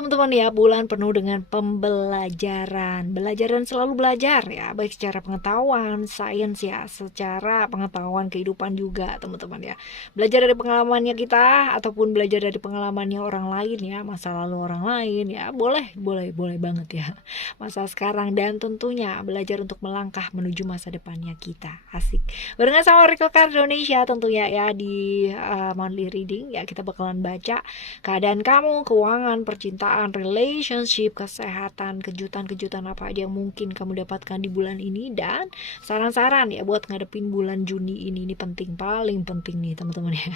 teman-teman ya, bulan penuh dengan pembelajaran. Belajar dan selalu belajar ya, baik secara pengetahuan, sains ya, secara pengetahuan kehidupan juga teman-teman ya. Belajar dari pengalamannya kita ataupun belajar dari pengalamannya orang lain ya, masa lalu orang lain ya, boleh banget ya. Masa sekarang dan tentunya belajar untuk melangkah menuju masa depannya kita. Asik. Barengan sama Rico Card Indonesia tentunya ya di monthly reading ya, kita bakalan baca keadaan kamu, keuangan, percintaan, relationship, kesehatan, kejutan-kejutan apa aja yang mungkin kamu dapatkan di bulan ini, dan saran-saran ya buat ngadepin bulan Juni ini penting, paling penting nih teman-teman ya.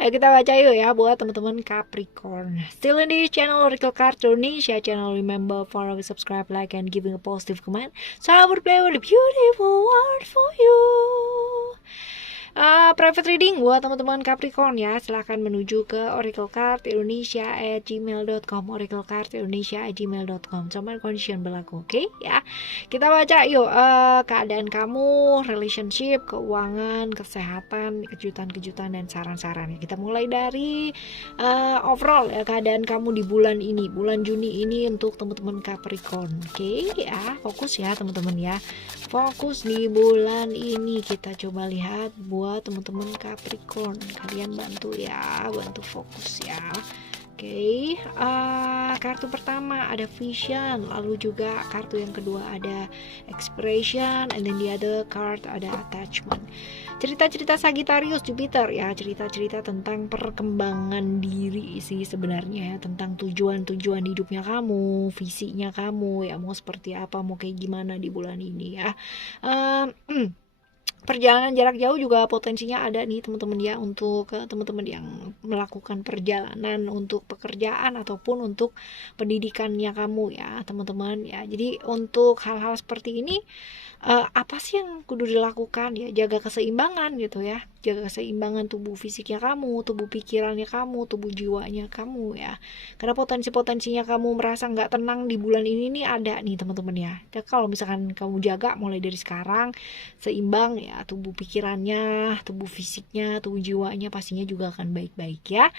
Ayo kita baca yuk ya buat teman-teman Capricorn. Still in this channel Oracle Card Indonesia channel. Remember follow, subscribe, like, and giving a positive comment. So I will play with a beautiful word for you. Private reading buat teman-teman Capricorn ya, silahkan menuju ke oraclecardindonesia@gmail.com, oraclecardindonesia@gmail.com. Sama condition berlaku, oke ya. Kita baca yuk keadaan kamu, relationship, keuangan, kesehatan, kejutan-kejutan dan saran-saran ya. Kita mulai dari overall ya, keadaan kamu di bulan ini, bulan Juni ini untuk teman-teman Capricorn. Oke ya, fokus ya teman-teman ya. Fokus di bulan ini, kita coba lihat buat teman-teman Capricorn, kalian bantu ya, bantu fokus ya. Oke, kartu pertama ada vision, lalu juga kartu yang kedua ada expression, and then the other card ada attachment. Cerita-cerita Sagittarius Jupiter ya, cerita-cerita tentang perkembangan diri sih sebenarnya ya, tentang tujuan-tujuan hidupnya kamu, visinya kamu ya, mau seperti apa, mau kayak gimana di bulan ini ya. Perjalanan jarak jauh juga potensinya ada nih teman-teman ya, untuk teman-teman yang melakukan perjalanan untuk pekerjaan ataupun untuk pendidikannya kamu ya teman-teman ya. Jadi untuk hal-hal seperti ini apa sih yang kudu dilakukan ya, jaga keseimbangan gitu ya, jaga keseimbangan tubuh fisiknya kamu, tubuh pikirannya kamu, tubuh jiwanya kamu ya, karena potensi-potensinya kamu merasa nggak tenang di bulan ini nih ada nih teman-teman ya. Dan kalau misalkan kamu jaga mulai dari sekarang seimbang ya, tubuh pikirannya, tubuh fisiknya, tubuh jiwanya pastinya juga akan baik-baik ya.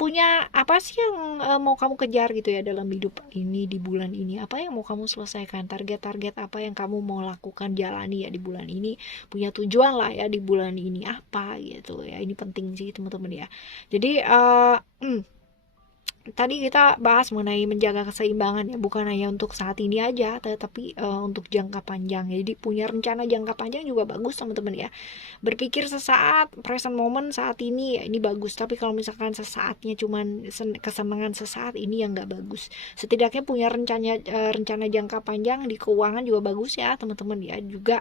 Punya apa sih yang mau kamu kejar gitu ya dalam hidup ini di bulan ini, apa yang mau kamu selesaikan, target-target apa yang kamu mau lakukan, jalani ya di bulan ini, punya tujuan lah ya di bulan ini apa gitu ya. Ini penting sih teman-teman ya. Jadi tadi kita bahas mengenai menjaga keseimbangan ya, bukan hanya untuk saat ini aja, tetapi untuk jangka panjang. Jadi punya rencana jangka panjang juga bagus teman-teman ya. Berpikir sesaat, present moment saat ini ya, ini bagus. Tapi kalau misalkan sesaatnya cuman kesenangan sesaat, ini yang nggak bagus. Setidaknya punya rencana jangka panjang di keuangan juga bagus ya teman-teman ya. Juga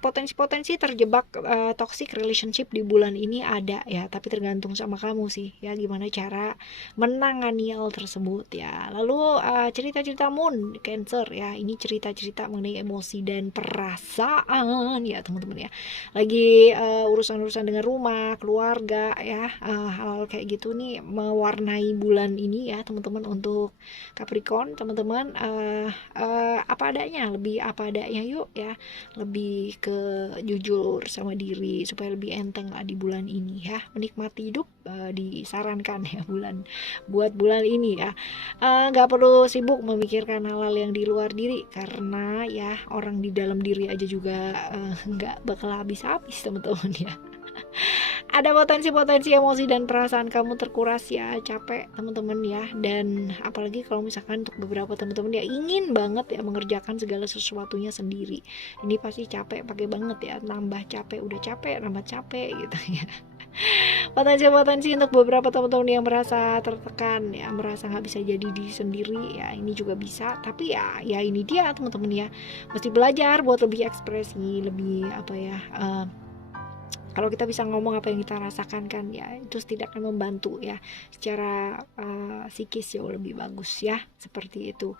potensi-potensi terjebak toxic relationship di bulan ini ada ya, tapi tergantung sama kamu sih ya, gimana cara menangani hal tersebut ya. Lalu cerita-cerita Moon Cancer ya, ini cerita-cerita mengenai emosi dan perasaan ya teman-teman ya. Lagi urusan-urusan dengan rumah, keluarga ya, hal kayak gitu nih mewarnai bulan ini ya teman-teman. Untuk Capricorn teman-teman apa adanya, lebih apa adanya yuk ya, lebih ke jujur sama diri supaya lebih enteng lah di bulan ini ya. Menikmati hidup disarankan ya buat bulan ini ya. Nggak perlu sibuk memikirkan hal-hal yang di luar diri, karena ya orang di dalam diri aja juga nggak bakal habis-habis teman-teman ya. Ada potensi-potensi emosi dan perasaan kamu terkuras ya, capek teman-teman ya. Dan apalagi kalau misalkan untuk beberapa teman-teman ya ingin banget ya mengerjakan segala sesuatunya sendiri, ini pasti capek pakai banget ya, nambah capek, udah capek nambah capek gitu ya. Potensi-potensi untuk beberapa teman-teman yang merasa tertekan ya, merasa nggak bisa jadi diri sendiri ya, ini juga bisa. Tapi ya ini dia teman-teman ya, mesti belajar buat lebih ekspresi, lebih apa ya, kalau kita bisa ngomong apa yang kita rasakan kan ya, itu setidaknya membantu ya secara psikis jauh lebih bagus ya, seperti itu.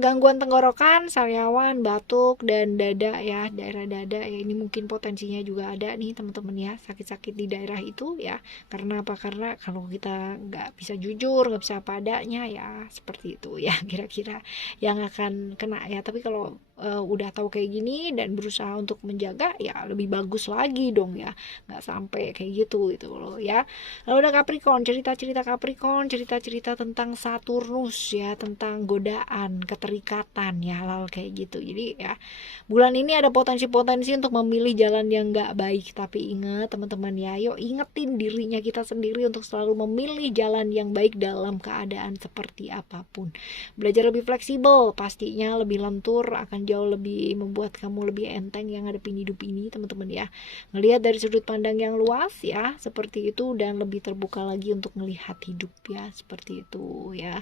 Gangguan tenggorokan, sariawan, batuk, dan dada ya, daerah dada ya, ini mungkin potensinya juga ada nih teman-teman ya, sakit-sakit di daerah itu ya. Karena apa? Karena kalau kita nggak bisa jujur, nggak bisa apa adanya ya, seperti itu ya kira-kira yang akan kena ya. Tapi kalau udah tahu kayak gini dan berusaha untuk menjaga, ya lebih bagus lagi dong ya, nggak sampai kayak gitu loh ya. Lalu ada Capricorn, cerita-cerita tentang Saturnus ya, tentang godaan, keterikatan ya, hal kayak gitu. Jadi ya, bulan ini ada potensi-potensi untuk memilih jalan yang nggak baik, tapi ingat teman-teman ya, yuk ingetin dirinya kita sendiri untuk selalu memilih jalan yang baik dalam keadaan seperti apapun. Belajar lebih fleksibel, pastinya lebih lentur, akan jauh lebih membuat kamu lebih enteng yang ngadepin hidup ini teman-teman ya. Ngelihat dari sudut pandang yang luas ya, seperti itu, dan lebih terbuka lagi untuk melihat hidup ya, seperti itu ya.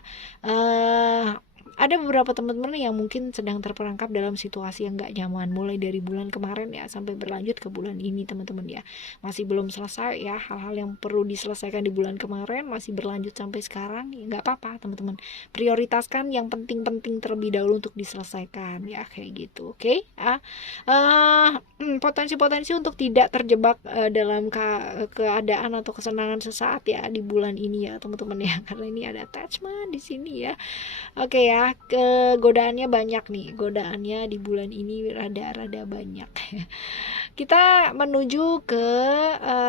Ada beberapa teman-teman yang mungkin sedang terperangkap dalam situasi yang gak nyaman, mulai dari bulan kemarin ya sampai berlanjut ke bulan ini teman-teman ya. Masih belum selesai ya, hal-hal yang perlu diselesaikan di bulan kemarin masih berlanjut sampai sekarang, ya gak apa-apa teman-teman. Prioritaskan yang penting-penting terlebih dahulu untuk diselesaikan ya, kayak gitu. Oke? Potensi-potensi untuk tidak terjebak dalam keadaan atau kesenangan sesaat ya di bulan ini ya teman-teman ya, karena ini ada attachment di sini ya. Oke ya, godaannya banyak nih. Godaannya di bulan ini rada-rada banyak. Kita menuju ke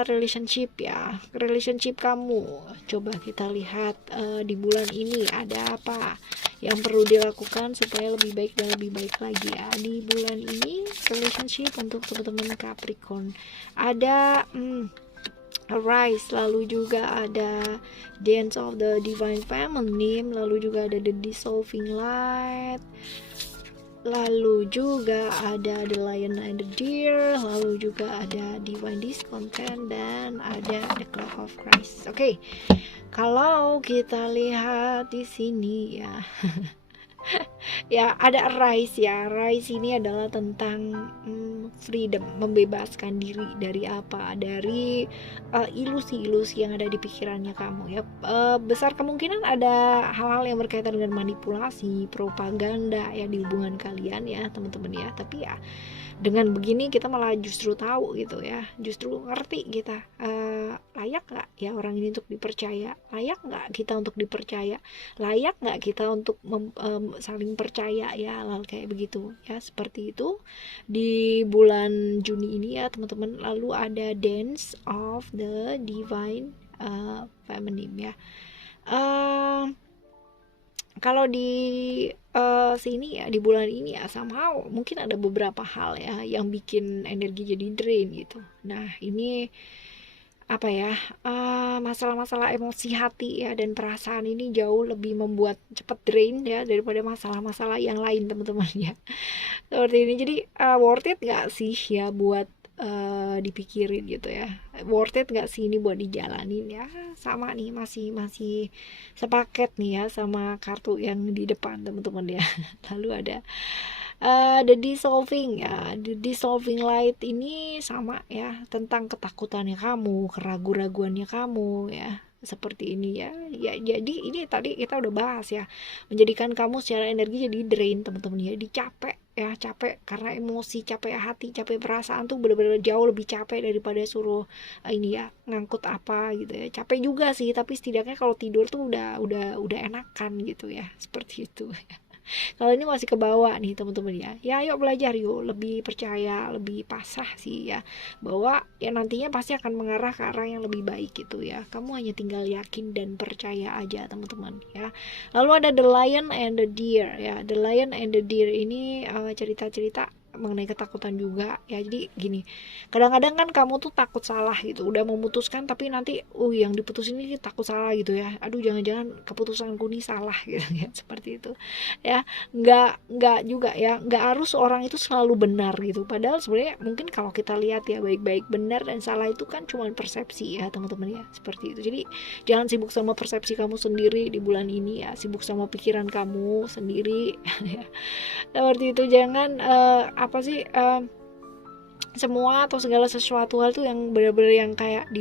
relationship ya. Relationship kamu. Coba kita lihat di bulan ini ada apa yang perlu dilakukan supaya lebih baik dan lebih baik lagi ya. Di bulan ini relationship untuk teman-teman Capricorn. Ada Arise, lalu juga ada Dance of the Divine Feminine, lalu juga ada The Dissolving Light, lalu juga ada The Lion and the Deer, lalu juga ada Divine Discontent, dan ada The Cloud of Christ. Oke, kalau kita lihat di sini ya. Ya, ada Arise ya. Arise ini adalah tentang freedom, membebaskan diri dari apa? Dari ilusi-ilusi yang ada di pikirannya kamu ya. Besar kemungkinan ada hal-hal yang berkaitan dengan manipulasi, propaganda ya di hubungan kalian ya, teman-teman ya. Tapi ya dengan begini kita malah justru tahu gitu ya, justru ngerti kita layak nggak ya orang ini untuk dipercaya, layak nggak kita untuk dipercaya, layak nggak kita untuk saling percaya ya, hal kayak begitu ya, seperti itu di bulan Juni ini ya teman-teman. Lalu ada Dance of the Divine Feminine ya. Kalau di sini ya, di bulan ini ya, somehow mungkin ada beberapa hal ya yang bikin energi jadi drain gitu. Nah ini apa ya, masalah-masalah emosi hati ya dan perasaan ini jauh lebih membuat cepet drain ya daripada masalah-masalah yang lain teman-teman ya. Seperti ini. Jadi worth it gak sih ya buat dipikirin gitu ya, worth it gak sih ini buat dijalanin ya. Sama nih, masih sepaket nih ya sama kartu yang di depan teman-teman ya. Lalu ada The Dissolving ya. The Dissolving Light ini sama ya, tentang ketakutannya kamu, keraguan-raguannya kamu ya, seperti ini ya. Ya jadi ini tadi kita udah bahas ya, menjadikan kamu secara energi jadi drain teman-teman ya, dicapek ya, capek karena emosi, capek hati, capek perasaan tuh bener-bener jauh lebih capek daripada suruh ini ya ngangkut apa gitu ya. Capek juga sih, tapi setidaknya kalau tidur tuh udah enakan gitu ya, seperti itu. Kalau ini masih ke bawah nih teman-teman ya. Ya yuk belajar yuk, lebih percaya, lebih pasrah sih ya, bahwa ya nantinya pasti akan mengarah ke arah yang lebih baik gitu ya. Kamu hanya tinggal yakin dan percaya aja teman-teman ya. Lalu ada The Lion and the Deer ya. The Lion and the Deer ini cerita-cerita mengenai ketakutan juga ya. Jadi gini, kadang-kadang kan kamu tuh takut salah gitu, udah memutuskan tapi nanti yang diputusin ini takut salah gitu ya, aduh jangan-jangan keputusanku ini salah gitu ya, seperti itu ya. Nggak juga ya, nggak harus orang itu selalu benar gitu, padahal sebenarnya mungkin kalau kita lihat ya, baik-baik benar dan salah itu kan cuma persepsi ya teman-teman ya, seperti itu. Jadi jangan sibuk sama persepsi kamu sendiri di bulan ini ya, sibuk sama pikiran kamu sendiri ya, seperti itu. Jangan semua atau segala sesuatu hal tuh yang benar-benar yang kayak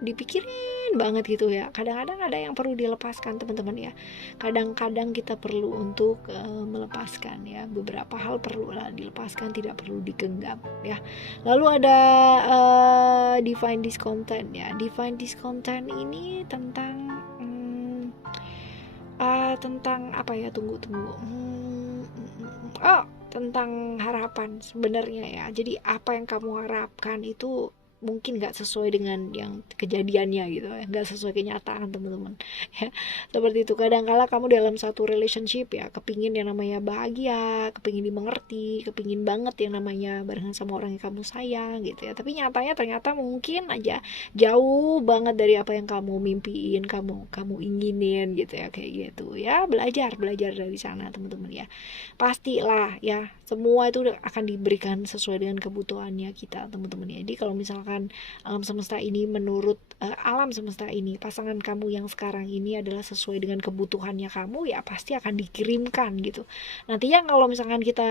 dipikirin banget gitu ya. Kadang-kadang ada yang perlu dilepaskan teman-teman ya. Kadang-kadang kita perlu untuk melepaskan ya. Beberapa hal perlu lah dilepaskan, tidak perlu digenggam ya. Lalu ada Divine Discontent ya. Divine Discontent ini tentang tentang apa ya, tunggu tentang harapan sebenarnya ya. Jadi apa yang kamu harapkan itu mungkin nggak sesuai dengan yang kejadiannya gitu ya, nggak sesuai kenyataan teman-teman. Ya, seperti itu. Kadang-kala kamu dalam satu relationship ya, kepingin yang namanya bahagia, kepingin dimengerti, kepingin banget yang namanya barengan sama orang yang kamu sayang gitu ya, tapi nyatanya ternyata mungkin aja jauh banget dari apa yang kamu mimpiin, kamu kamu inginin gitu ya, kayak gitu ya. Belajar belajar dari sana teman-teman ya. Pastilah ya, semua itu akan diberikan sesuai dengan kebutuhannya kita teman-teman ya. Jadi kalau misalkan alam semesta ini menurut alam semesta ini pasangan kamu yang sekarang ini adalah sesuai dengan kebutuhannya kamu, ya pasti akan dikirimkan gitu. Nantinya kalau misalkan kita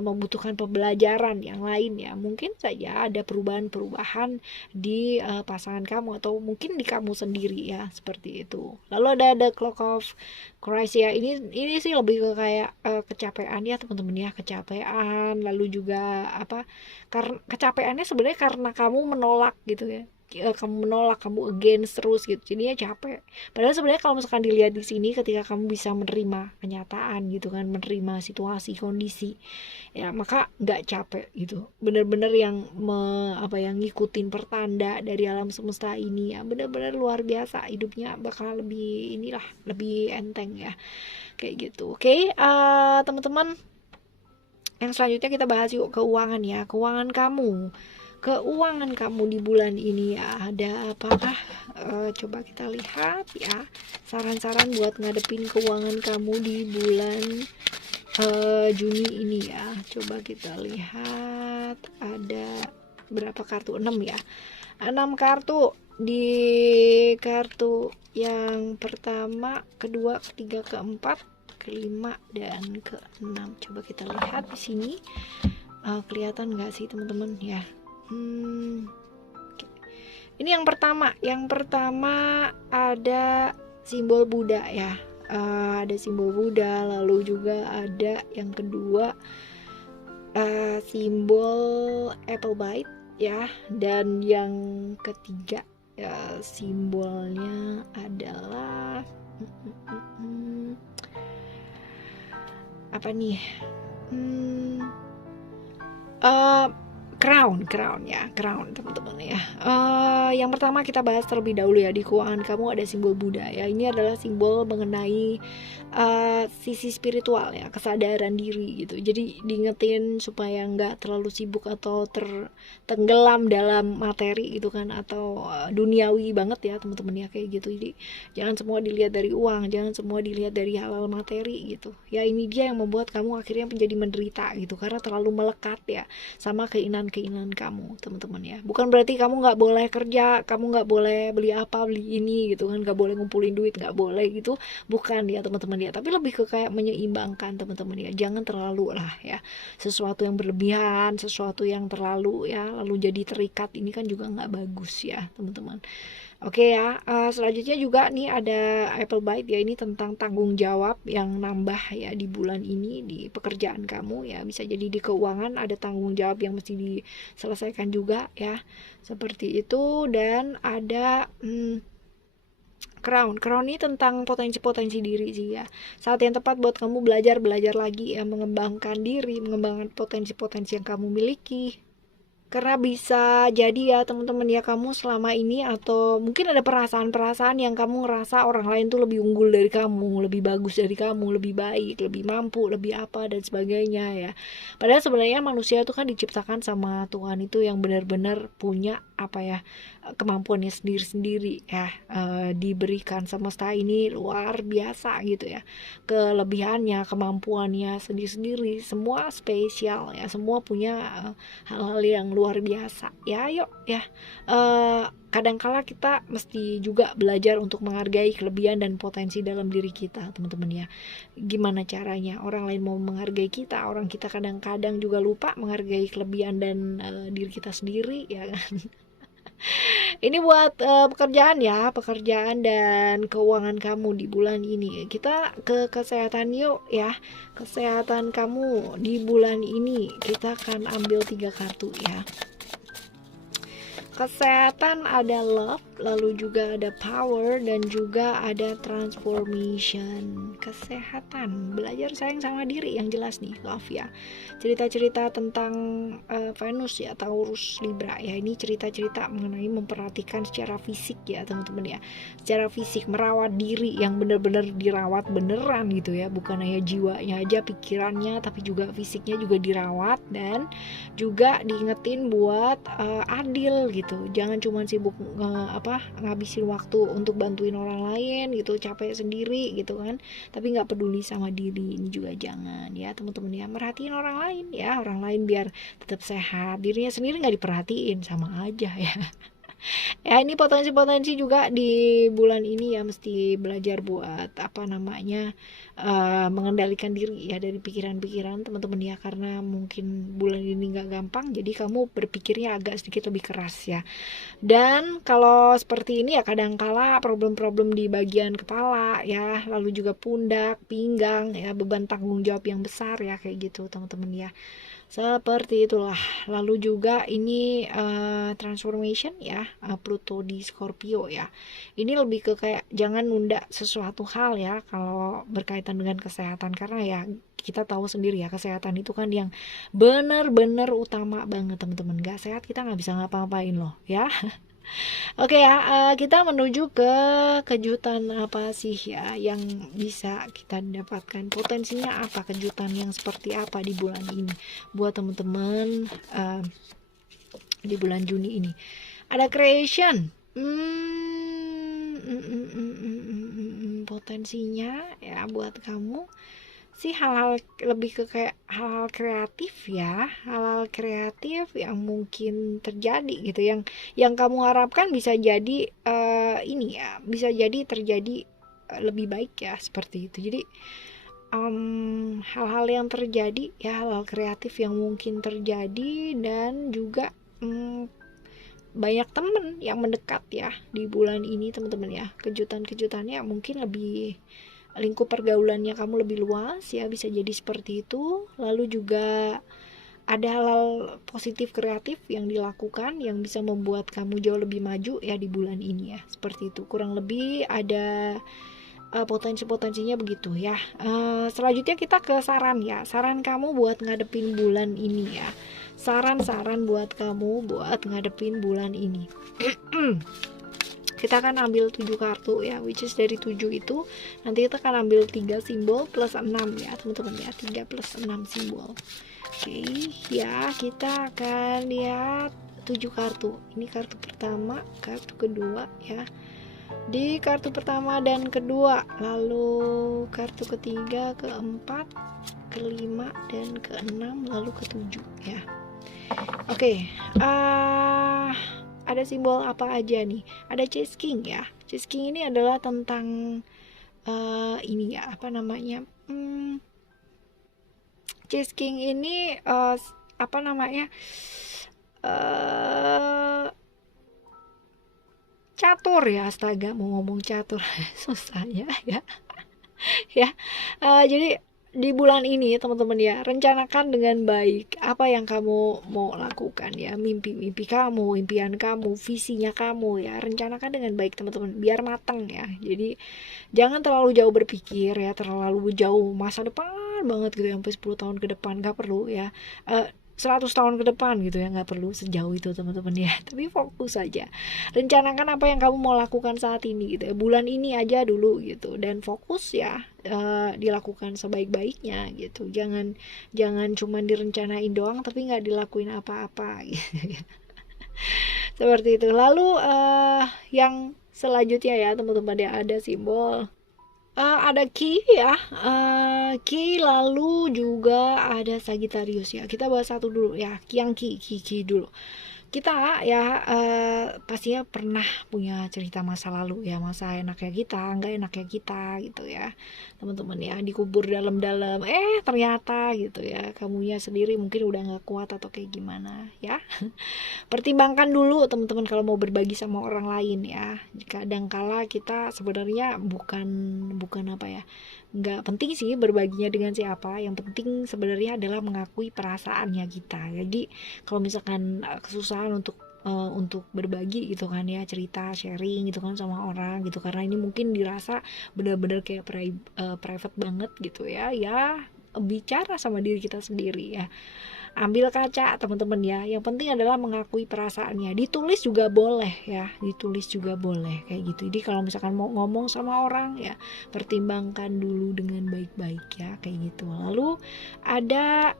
membutuhkan pembelajaran yang lain ya, mungkin saja ada perubahan-perubahan di pasangan kamu atau mungkin di kamu sendiri ya, seperti itu. Lalu ada clock of Christ ya, ini sih lebih ke kayak kecapean ya teman-teman ya, kecapean. Lalu juga apa, karena kecapeannya sebenarnya karena kamu menolak gitu ya, kamu menolak, kamu against terus gitu, jadinya capek. Padahal sebenarnya kalau misalkan dilihat di sini, ketika kamu bisa menerima kenyataan gitu kan, menerima situasi kondisi ya, maka nggak capek gitu. Bener-bener yang apa yang ngikutin pertanda dari alam semesta ini ya, bener-bener luar biasa. Hidupnya bakal lebih inilah, lebih enteng ya, kayak gitu. Oke, teman-teman, yang selanjutnya kita bahas yuk keuangan ya. Keuangan kamu di bulan ini ya, ada apakah? Coba kita lihat ya, saran-saran buat ngadepin keuangan kamu di bulan Juni ini ya. Coba kita lihat, ada berapa kartu? 6 ya, 6 kartu. Di kartu yang pertama, kedua, ketiga, keempat, kelima, dan keenam. Coba kita lihat di sini, kelihatan nggak sih teman-teman ya. Ini yang pertama ada simbol Buddha ya, ada simbol Buddha. Lalu juga ada yang kedua, simbol apple bite ya, dan yang ketiga ya, simbolnya adalah apa nih, crown ya, crown teman-teman ya. Yang pertama kita bahas terlebih dahulu ya, di keuangan kamu ada simbol Buddha ya. Ini adalah simbol mengenai sisi spiritual ya, kesadaran diri gitu. Jadi diingetin supaya nggak terlalu sibuk atau tenggelam dalam materi gitu kan, atau duniawi banget ya teman-teman ya, kayak gitu. Jadi jangan semua dilihat dari uang, jangan semua dilihat dari hal-hal materi gitu ya. Ini dia yang membuat kamu akhirnya menjadi menderita gitu, karena terlalu melekat ya sama keinginan kamu teman-teman ya. Bukan berarti kamu nggak boleh kerja, kamu nggak boleh beli apa, beli ini gitu kan, nggak boleh ngumpulin duit, nggak boleh gitu, bukan ya teman-teman ya. Tapi lebih ke kayak menyeimbangkan teman-teman ya. Jangan terlalu lah ya, sesuatu yang berlebihan, sesuatu yang terlalu ya, lalu jadi terikat, ini kan juga nggak bagus ya teman-teman. Oke ya, selanjutnya juga nih ada apple bite ya. Ini tentang tanggung jawab yang nambah ya di bulan ini di pekerjaan kamu ya. Bisa jadi di keuangan ada tanggung jawab yang mesti diselesaikan juga ya, seperti itu. Dan ada crown ini tentang potensi diri sih ya. Saat yang tepat buat kamu belajar lagi ya, mengembangkan diri, mengembangkan potensi yang kamu miliki. Karena bisa jadi ya teman-teman ya, kamu selama ini atau mungkin ada perasaan-perasaan yang kamu ngerasa orang lain tuh lebih unggul dari kamu, lebih bagus dari kamu, lebih baik, lebih mampu, lebih apa dan sebagainya ya. Padahal sebenarnya manusia tuh kan diciptakan sama Tuhan itu yang benar-benar punya apa ya, kemampuannya sendiri-sendiri ya, diberikan semesta ini luar biasa gitu ya. Kelebihannya, kemampuannya sendiri-sendiri, semua spesial ya, semua punya hal-hal yang luar biasa ya. Yuk ya, kadangkala kita mesti juga belajar untuk menghargai kelebihan dan potensi dalam diri kita teman-teman ya. Gimana caranya orang lain mau menghargai kita, orang kita kadang-kadang juga lupa menghargai kelebihan dan diri kita sendiri ya kan. Ini buat pekerjaan dan keuangan kamu di bulan ini. Kita ke kesehatan yuk ya. Kesehatan kamu di bulan ini kita akan ambil 3 kartu ya. Kesehatan ada love, lalu juga ada power, dan juga ada transformation. Kesehatan, belajar sayang sama diri, yang jelas nih, love ya. Cerita-cerita tentang Venus ya, Taurus, Libra ya. Ini cerita-cerita mengenai memperhatikan secara fisik ya teman-teman ya. Secara fisik, merawat diri yang benar-benar dirawat beneran gitu ya. Bukan hanya jiwanya aja, pikirannya, tapi juga fisiknya juga dirawat. Dan juga diingetin buat adil gitu. Jangan cuma sibuk ngabisin waktu untuk bantuin orang lain gitu, capek sendiri gitu kan, tapi nggak peduli sama diri. Ini juga jangan ya teman-teman ya. Merhatiin orang lain ya, orang lain biar tetap sehat, dirinya sendiri nggak diperhatiin, sama aja ya. Ya ini potensi-potensi juga di bulan ini ya, mesti belajar buat mengendalikan diri ya dari pikiran-pikiran teman-teman ya, karena mungkin bulan ini nggak gampang, jadi kamu berpikirnya agak sedikit lebih keras ya. Dan kalau seperti ini ya, kadangkala problem-problem di bagian kepala ya, lalu juga pundak, pinggang ya, beban tanggung jawab yang besar ya, kayak gitu teman-teman ya. Seperti itulah. Lalu juga ini transformation ya, Pluto di Scorpio ya. Ini lebih ke kayak jangan nunda sesuatu hal ya kalau berkaitan dengan kesehatan, karena ya kita tahu sendiri ya, kesehatan itu kan yang benar-benar utama banget teman-teman. Gak sehat kita nggak bisa ngapa-ngapain loh ya. Oke ya, kita menuju ke kejutan apa sih ya yang bisa kita dapatkan. Potensinya apa, kejutan yang seperti apa di bulan ini buat teman-teman di bulan Juni ini. Ada creation. Potensinya ya buat kamu sih hal-hal lebih ke kayak hal-hal kreatif ya, hal-hal kreatif yang mungkin terjadi gitu, yang kamu harapkan bisa jadi ini ya, bisa jadi terjadi lebih baik ya, seperti itu. Jadi hal-hal yang terjadi ya, hal-hal kreatif yang mungkin terjadi, dan juga banyak temen yang mendekat ya di bulan ini teman-teman ya. Kejutan-kejutannya mungkin lebih, lingkup pergaulannya kamu lebih luas ya, bisa jadi seperti itu. Lalu juga ada hal-hal positif kreatif yang dilakukan yang bisa membuat kamu jauh lebih maju ya di bulan ini ya, seperti itu kurang lebih. Ada potensi-potensinya begitu ya. Selanjutnya kita ke saran ya, saran kamu buat ngadepin bulan ini ya, saran-saran buat kamu buat ngadepin bulan ini. Kita akan ambil 7 kartu ya, which is dari 7 itu nanti kita akan ambil 3 simbol plus 6 ya teman-teman ya, 3 plus 6 simbol. Oke ya, kita akan lihat 7 kartu. Ini kartu pertama, kartu kedua ya, di kartu pertama dan kedua, lalu kartu ketiga, keempat, kelima, dan keenam, lalu ketujuh ya. Oke, ada simbol apa aja nih? Ada Chase King ya. Chase King ini adalah tentang ini ya, Chase King ini catur ya, astaga mau ngomong catur susah ya. Ya, jadi di bulan ini teman-teman ya, rencanakan dengan baik apa yang kamu mau lakukan ya, mimpi-mimpi kamu, impian kamu, visinya kamu ya, rencanakan dengan baik teman-teman biar matang ya. Jadi jangan terlalu jauh berpikir ya, terlalu jauh masa depan banget gitu, sampai 10 tahun ke depan gak perlu ya, 100 tahun ke depan gitu ya, nggak perlu sejauh itu teman-teman ya. Tapi fokus saja, rencanakan apa yang kamu mau lakukan saat ini gitu ya, bulan ini aja dulu gitu, dan fokus ya, dilakukan sebaik-baiknya gitu. Jangan cuma direncanain doang tapi nggak dilakuin apa-apa gitu ya. Seperti itu. Lalu yang selanjutnya ya teman-teman ya, ada simbol ada Ki ya, Ki, lalu juga ada Sagittarius ya. Kita bahas satu dulu ya, yang Ki dulu. Kita ya pastinya pernah punya cerita masa lalu ya, masa enaknya kita, nggak enaknya kita gitu ya teman-teman ya, dikubur dalam-dalam, ternyata gitu ya, kamunya sendiri mungkin udah nggak kuat atau kayak gimana ya. Pertimbangkan dulu teman-teman kalau mau berbagi sama orang lain ya. Kadangkala kita sebenarnya bukan nggak penting sih berbaginya dengan siapa, yang penting sebenarnya adalah mengakui perasaannya kita. Jadi kalau misalkan kesusahan untuk untuk berbagi gitu kan ya, cerita, sharing gitu kan sama orang gitu, karena ini mungkin dirasa benar-benar kayak private banget gitu ya, bicara sama diri kita sendiri ya. Ambil kaca teman-teman ya, yang penting adalah mengakui perasaannya. Ditulis juga boleh ya, ditulis juga boleh kayak gitu. Jadi kalau misalkan mau ngomong sama orang ya, pertimbangkan dulu dengan baik-baik ya, kayak gitu. Lalu ada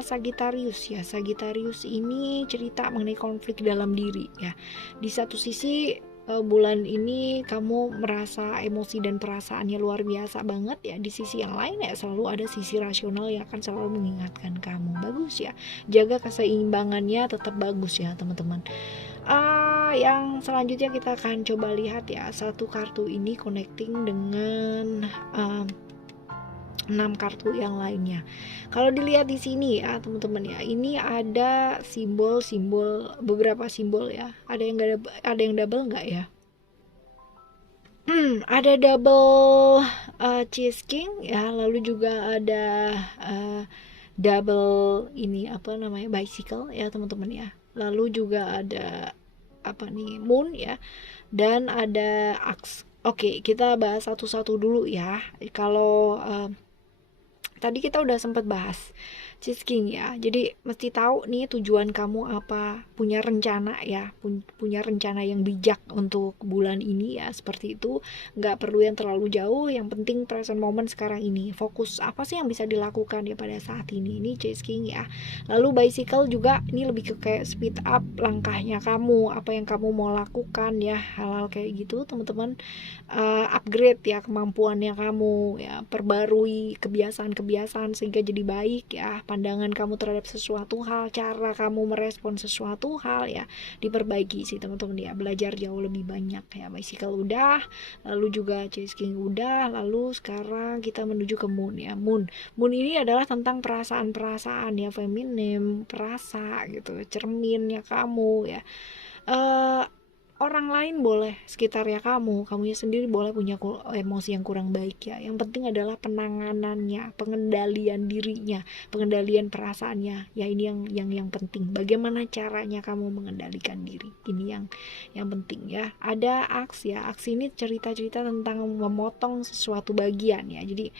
Sagittarius ya. Sagittarius ini cerita mengenai konflik dalam diri ya. Di satu sisi bulan ini kamu merasa emosi dan perasaannya luar biasa banget ya. Di sisi yang lain ya selalu ada sisi rasional yang akan selalu mengingatkan kamu. Bagus ya, jaga keseimbangannya tetap bagus ya teman-teman. Yang selanjutnya kita akan coba lihat ya, satu kartu ini connecting dengan 6 kartu yang lainnya. Kalau dilihat di sini ya teman-teman ya, ini ada simbol-simbol, beberapa simbol ya. Ada yang double nggak ya? Ada double cheese king ya, lalu juga ada double ini apa namanya, bicycle ya teman-teman ya. Lalu juga ada apa nih, moon ya, dan ada axe. Oke, kita bahas satu-satu dulu ya. Kalau tadi kita udah sempat bahas Cheese King ya, jadi mesti tahu nih tujuan kamu apa, punya rencana ya, punya rencana yang bijak untuk bulan ini ya, seperti itu. Nggak perlu yang terlalu jauh, yang penting present moment sekarang ini, fokus apa sih yang bisa dilakukan ya pada saat ini Cheese King ya. Lalu bicycle juga, ini lebih ke kayak speed up langkahnya kamu, apa yang kamu mau lakukan ya, hal-hal kayak gitu teman-teman. Upgrade ya kemampuannya kamu ya, perbarui kebiasaan-kebiasaan sehingga jadi baik ya, pandangan kamu terhadap sesuatu hal, cara kamu merespon sesuatu hal ya, diperbaiki sih teman-teman ya, belajar jauh lebih banyak ya. Bicycle udah, lalu juga Cheese King udah, lalu sekarang kita menuju ke moon ya. Moon ini adalah tentang perasaan-perasaan ya, feminim, perasa gitu, cerminnya kamu ya. Orang lain boleh, sekitarnya kamunya sendiri boleh punya emosi yang kurang baik ya. Yang penting adalah penanganannya, pengendalian dirinya, pengendalian perasaannya. Ya ini yang penting. Bagaimana caranya kamu mengendalikan diri? Ini yang penting ya. Ada aks ya. Aks ini cerita-cerita tentang memotong sesuatu bagian ya. Jadi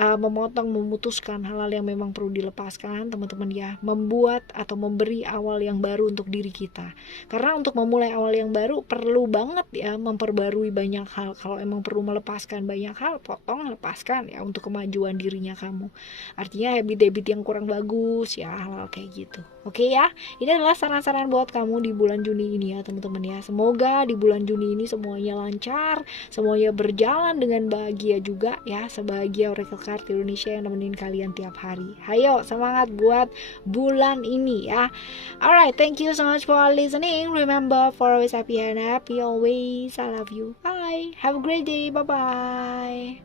memotong, memutuskan hal-hal yang memang perlu dilepaskan teman-teman ya. Membuat atau memberi awal yang baru untuk diri kita. Karena untuk memulai awal yang baru perlu banget ya memperbarui banyak hal. Kalau emang perlu melepaskan banyak hal, potong, lepaskan ya untuk kemajuan dirinya kamu. Artinya habit-habit yang kurang bagus ya, hal-hal kayak gitu. Oke ya, ini adalah saran-saran buat kamu di bulan Juni ini ya teman-teman ya. Semoga di bulan Juni ini semuanya lancar, semuanya berjalan dengan bahagia juga ya, sebahagia Oracle Card Indonesia yang nemenin kalian tiap hari. Hayo semangat buat bulan ini ya. Alright, thank you so much for listening. Remember, for always happy and happy always. I love you. Bye. Have a great day. Bye bye.